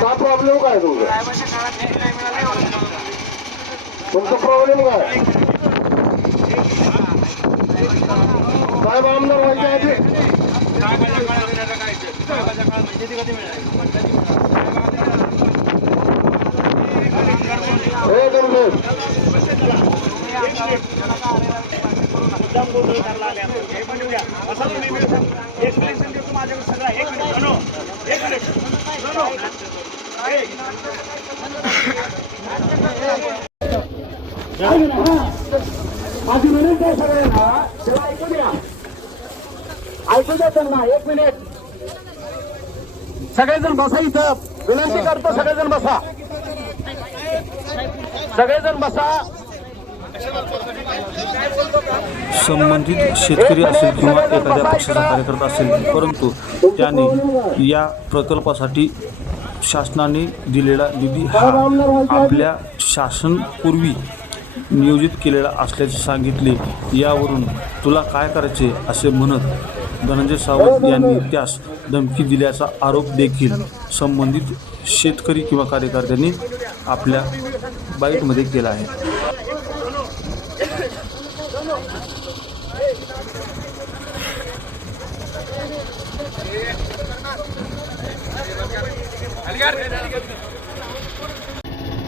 काय प्रॉब्लेम काय तुमचा? तुमचा प्रॉब्लेम काय? साहेब आमदार व्हायच्या आधी हे धर्मेश माझी विनंती आहे सगळ्यांना, तेव्हा ऐकू द्या, ऐकू द्या त्यांना. एक मिनिट, सगळेजण बसा इथं. विनंती करतो, सगळेजण बसा, सगळेजण बसा. संबंधित शेतकरी असेल किंवा एखाद्या पक्षाचा कार्यकर्ता असेल, परंतु त्यांनी या प्रकल्पासाठी शासनाने दिलेला निधी हा आपल्या शासनपूर्वी नियोजित केलेला असल्याचे सांगितले. यावरून तुला काय करायचे असे म्हणत धनंजय सावंत यांनी त्यास धमकी दिल्याचा आरोप देखील संबंधित शेतकरी किंवा कार्यकर्त्यांनी आपल्या बाईटमध्ये केला आहे.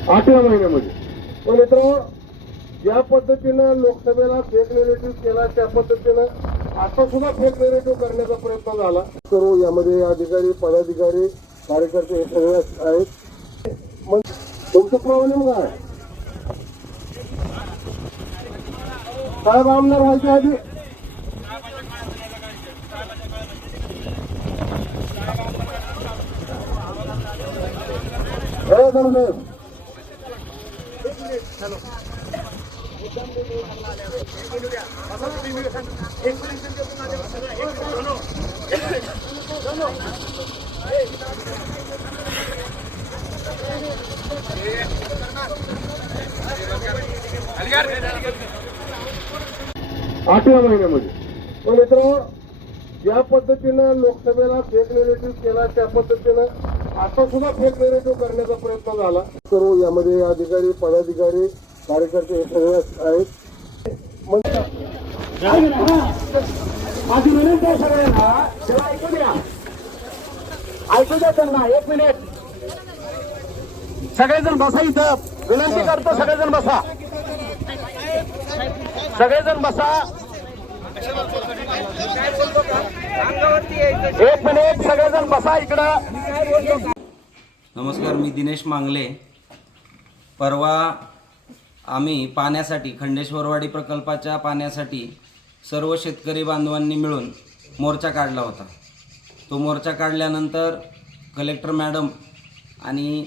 आठव्या महिन्यामध्ये पण मित्रांनो, ज्या पद्धतीनं लोकसभेला फेक नेरेटिव्ह केला त्या पद्धतीनं आता सुद्धा फेक नेरेटिव्ह करण्याचा प्रयत्न झाला. करू यामध्ये अधिकारी, पदाधिकारी, कार्यकर्ते हे सगळे आहेत. मग तुमचं प्रॉब्लेम काय? साहेब आमदार व्हायच्या आधी हे धर्मेश आठव्या महिन्यामध्ये पण मित्रांनो, ज्या पद्धतीनं लोकसभेला फेक नेरेटिव्ह केला त्या पद्धतीनं आता सुद्धा फेक नेरेटिव्ह करण्याचा प्रयत्न झाला. करू यामध्ये अधिकारी, पदाधिकारी, कार्यकर्ते हे सगळे आहेत. मग माझी विनंती आहे सगळ्यांना, तेव्हा ऐकू द्या, ऐकू द्या त्यांना. एक मिनिट, सगळेजण बसा इथं. विनंती करतो, सगळेजण बसा, सगळेजण बसा. एक मिनिट, सगळेजण बसा इकडं. नमस्कार, मी दिनेश मांगले. परवा आम्ही पाण्यासाठी, खंडेश्वरवाडी प्रकल्पाच्या पाण्यासाठी सर्व शेतकरी बांधवांनी मिळून मोर्चा काढला होता. तो मोर्चा काढल्यानंतर कलेक्टर मॅडम आणि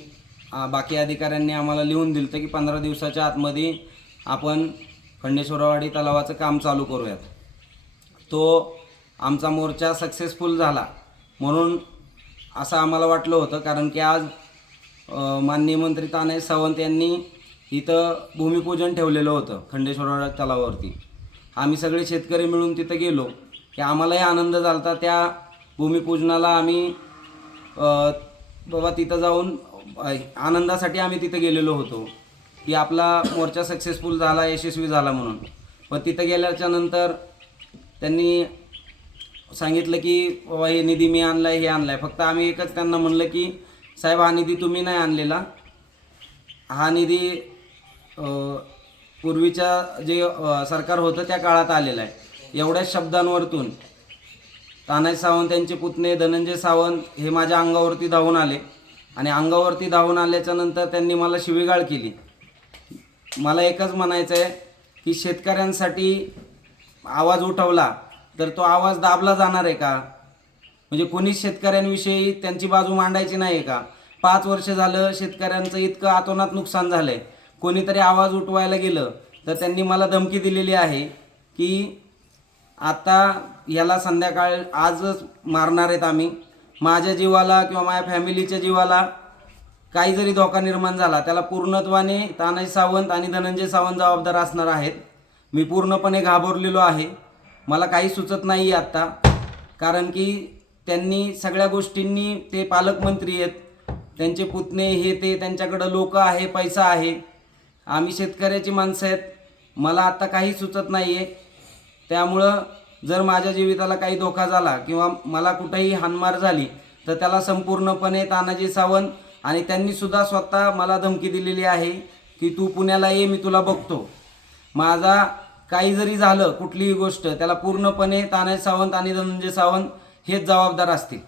बाकी अधिकाऱ्यांनी आम्हाला लिहून दिलं की 15 दिवसाच्या आतमध्ये आपण खंडेश्वरवाडी तलावाचं काम चालू करूयात. तो आमचा मोर्चा सक्सेसफुल झाला म्हणून असं आम्हाला वाटलं होतं, कारण की आज माननीय मंत्री तानाजी सावंत यांनी इथं भूमिपूजन ठेवलेलं होतं खंडेश्वरवाडी तलावावरती. आम्ही सगळे शेतकरी मिळून तिथं गेलो की आम्हालाही आनंद झाला होता. त्या भूमिपूजनाला आम्ही बाबा तिथं जाऊन आनंदासाठी आम्ही तिथं गेलेलो होतो की आपला मोर्चा सक्सेसफुल झाला, यशस्वी झाला म्हणून. पण तिथं गेल्याच्या नंतर त्यांनी सांगितलं की बाबा हे निधी मी आणला आहे, हे आणला आहे. फक्त आम्ही एकच त्यांना म्हणलं की साहेब हा निधी तुम्ही नाही आणलेला, हा निधी पूर्वीच्या जे सरकार होतं त्या काळात आलेला आहे. एवढ्याच शब्दांवरतून तानाजी सावंत यांचे पुतणे धनंजय सावंत हे माझ्या अंगावरती धावून आले आणि अंगावरती धावून आल्याच्या नंतर त्यांनी मला शिवीगाळ केली. मला एकच म्हणायचं आहे की शेतकऱ्यांसाठी आवाज उठवला तर तो आवाज दाबला जाणार आहे का? म्हणजे कोणीच शेतकऱ्यांविषयी त्यांची बाजू मांडायची नाही आहे का? 5 वर्ष झालं शेतकऱ्यांचं इतकं अतोनात नुकसान झालं आहे. कोणीतरी आवाज उठवायला गेलं तर त्यांनी मला धमकी दिलेली आहे की आता याला संध्याकाळ आजच मारणार आहेत आम्ही. माझ्या जीवाला किंवा माझ्या फॅमिलीच्या जीवाला काही जरी धोका निर्माण झाला त्याला पूर्णत्वाने तानाजी सावंत आणि धनंजय सावंत जबाबदार असणार आहेत. मी पूर्णपणे घाबरलेलो आहे. मला काही सुचत नाही आहे आत्ता, कारण की त्यांनी सगळ्या गोष्टींनी, ते पालकमंत्री आहेत, त्यांचे पुतणे हे ते, त्यांच्याकडं लोक आहे, पैसा आहे. आम्ही शेतकऱ्याची माणसं आहेत. मला आत्ता काही सुचत नाही आहे. त्यामुळं जर माझ्या जीविताला काही धोका झाला किंवा मला कुठेही हाणमार झाली तर त्याला संपूर्णपणे तानाजी सावंत आणि त्यांनीसुद्धा स्वतः मला धमकी दिलेली आहे की तू पुण्याला ये, मी तुला बघतो. माझा काही जरी झालं कुठलीही गोष्ट, त्याला पूर्णपणे तानाजी सावंत आणि धनंजय सावंत हेच जबाबदार असतील.